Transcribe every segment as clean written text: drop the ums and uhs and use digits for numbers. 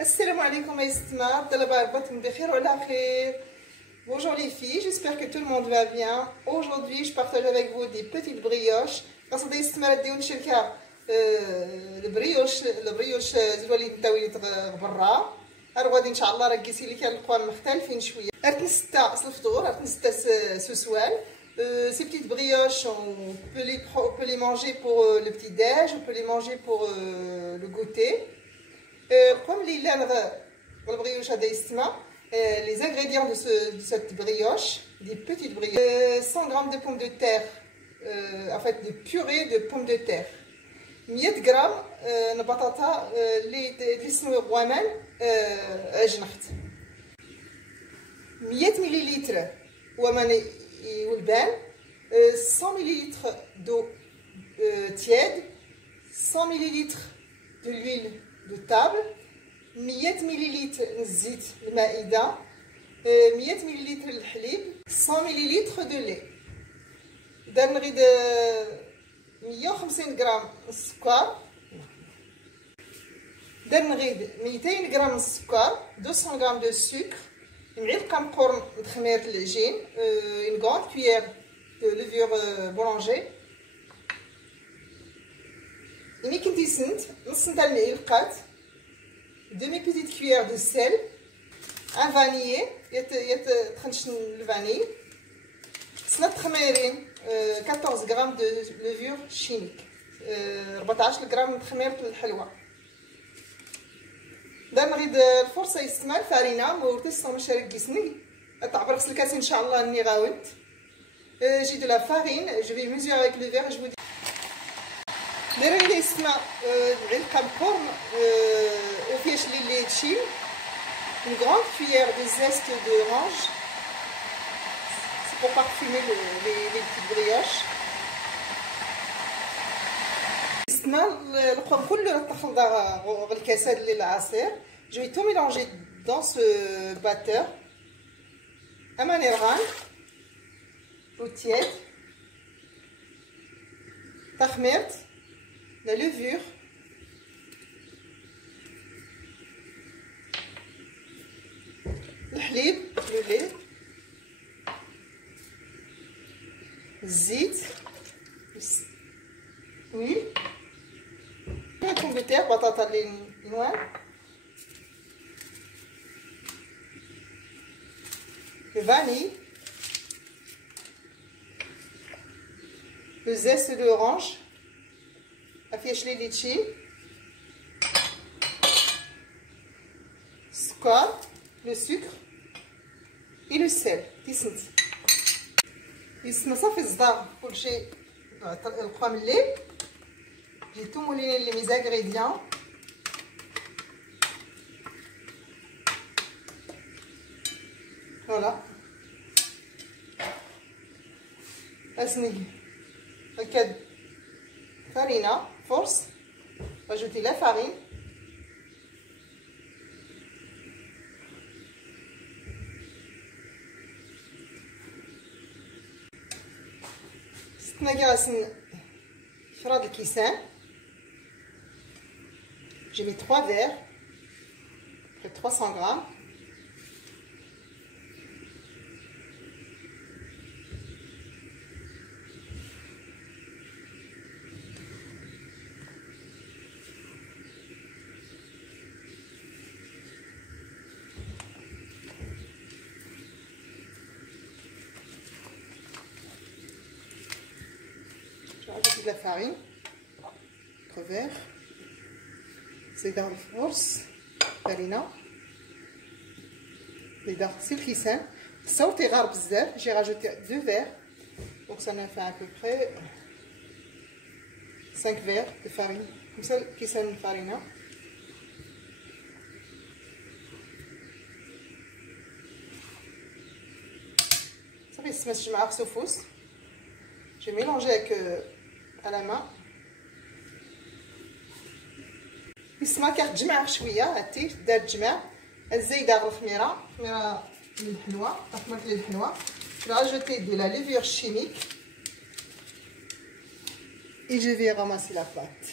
Assalamu alaikum Aïsma, bonjour les filles, j'espère que tout le monde va bien. Aujourd'hui, je partage avec vous des petites brioches. البريوش زوالي نتاوي برا غادي ان شاء الله راه قيسي لي كنلقاوهم مختلفين شويه. راه نستا الفطور، راه نستا سوسوال. Ces petites brioches, on peut les manger pour le petit-déj, on peut les manger pour le goûter. Comme les ingrédients de cette brioche, des petites brioches, 100 g de pommes de terre, en fait de purée de pommes de terre, 100 g بطاطا اللي اسمه غوامان اجنحت، 100 ملل ومان يولبان، 100 ml d'eau tiède, 100 ml de l'huile de table, 100 ml الزيت المائدة، 100 ml الحليب، 100 ml de lait. دار نغيد 150 غرام السكر، دار نغيد 200 غرام السكر، 200 غرام دو سكر، معلقة مقورن خميرة العجين، une grande cuillère de levure boulanger. ملي كنتي سنت نص نتاع المعلقات، demi petite cuillère de sel، un vanillé تخنشن الفانيل، سنة تخميرين 14 غرام de levure chimique، 14 غرام من خميرة الحلوى. دار نغيد الفرصة يستمر فارينة مورتي صوم شارك جسني تعبر غسل الكاس ان شاء الله اني غاونت. J'ai de la farine, je vais mesurer avec le verre et je vous dis. دايره يسمى معلقة مقورن وفيهاش اللي تشيل، une grande cuillère de zeste d'orange, c'est pour parfumer les petites brioches. القوام كله تخلط بالكاسات اللي العصير. Je vais tout mélanger dans ce batteur. أماني l'eau tiède, تخميرت، la levure, الحليب le lait, الزيت، l'huile، la pomme de terre بطاطا اللي نوان، le vanille, le zeste d'orange, affiche les litchis, le sucre et le sel. يسمى صافي الصداع كلشي القوام الليل. J'ai tout mouliné mes ingrédients. Voilà. أسني هكا farina force. Ajouter la farine. فراد الكيسان. J'ai mis 3 verres, près 300 grammes. de la farine, 4 verres, زيدها الفرص farina, زيدها سلكيسان. الصوت يغار بزاف. J'ai rajouté 2 verres, donc ça nous fait à peu près 5 verres de farine. Comme ça, كيسان farina. Ça fait ce que je marque sofous. J'ai mélangé avec à la main. يسمى كتجمع شويه هاتي دار تجمع الزيده الخميره للحلوه تخمرت للحلوه. Je vais rajouter de la levure chimique et je vais ramasser la pâte.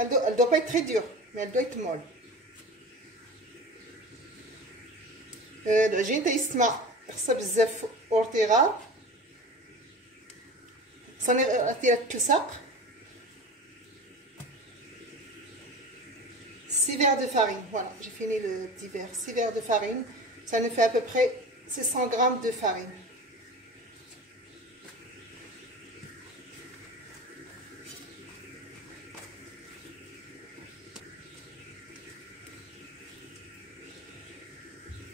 Elle doit pas être très dure, mais elle doit être molle. العجين تيستمع خصها بزاف اورتيغا صاني ديال التلصاق 6 verres de farine. Voilà, j'ai fini le petit verre. 6 verres de farine, ça nous fait à peu près 600 grammes de farine.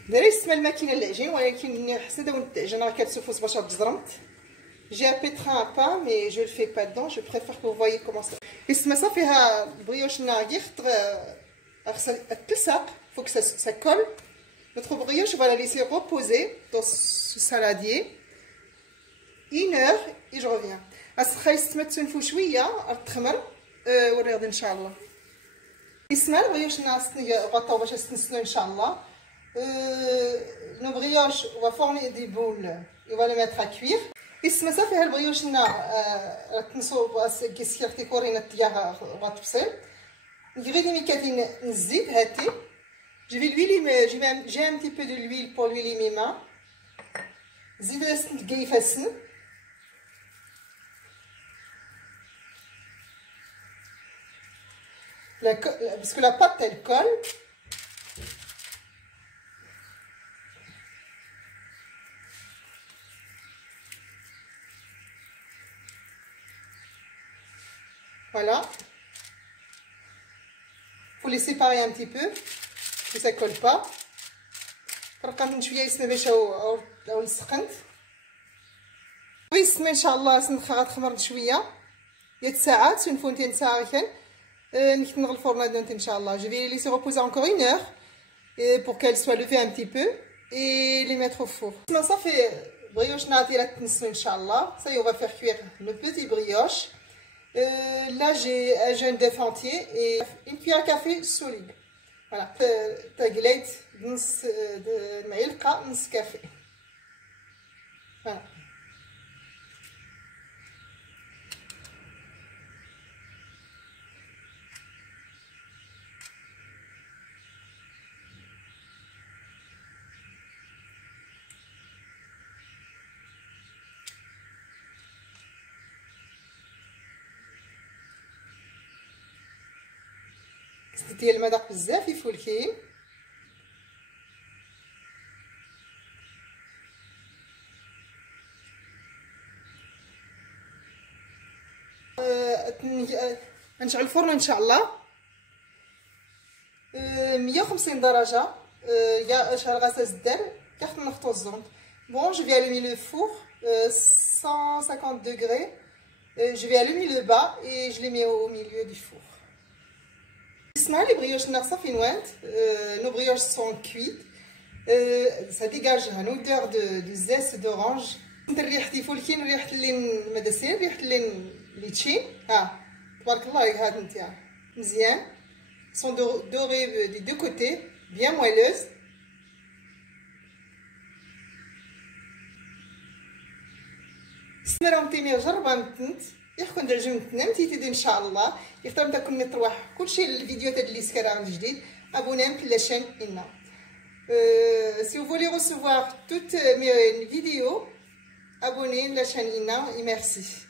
دايره يستعمل الماكينه للعجين ولكن حسيت داون العجين راه كتسوفوس باش تجرمت. J'ai un pétrin à pain mais je le fais pas dedans, je préfère que vous voyez comment ça. السما صافيها البريوش ناقي خصها تلصق, faut que ça colle. Notre brioche, on va la laisser reposer dans ce saladier 1 heure et je reviens. السخا يستمر تنفو شويه تخمر ونريض ان شاء الله. يسمع البريوش ناقصني غطاو باش نستنسلو ان شاء الله. Nos brioches, on va former des boules et on va les mettre à cuire. Et ce matin, fait le brioche na تنصو كيسير تيكورينا تياها غتبصل. ندير لي ميكاتين نزيد هاتي. Je vais l'huiler, j'ai un petit peu de l'huile pour l'huiler mes mains. زيد السن تقيفها السن. Parce que la pâte elle colle. Voilà. Faut les séparer un petit peu, que ça colle pas. فرقات شويه يسنا باش او نسخنت. ويسمى ان شاء الله سنخا غتخمر شويه 8 ساعات سنفونتين ساعه كان نكتنغ الفرن دونت ان شاء الله. Je vais les laisser reposer encore 1 heure pour qu'elles soient levées un petit peu et les mettre au four. Ça صافي brioche ناطي راه تنسو ان شاء الله. Ça y est, on va faire cuire le petit brioche. Là j'ai un jaune d'œuf entier et une cuillère à café solide. Voilà. تقليت نص معلقه نص كافي. Voilà. ديال المذاق بزاف يفولكين. نشعل الفرن ان شاء الله 150 درجه. يا شحال غاس الدار كاع نخطو الزوند. Bon, je vais allumer le four 150 degrés. Je vais allumer le bas et je les mets au milieu du four. Les brioches nos brioches sont cuites. Ça dégage une odeur de zeste d'orange. الريحه يفولكين ريحه اللين مدسين ريحه اللي تشين. تبارك الله عليك هاد نتاع مزيان. sont dorées des deux côtés, bien moelleuses. سنراهم تيمير جربها متنت يكون عجبتنا متيتي ان شاء الله. يختار تكون نتروح كلشي الفيديوهات اللي سكرها جديد. abonnez-vous à la chaîne Inna. Si vous voulez recevoir toutes mes vidéos, abonnez-vous à la chaîne Inna et merci.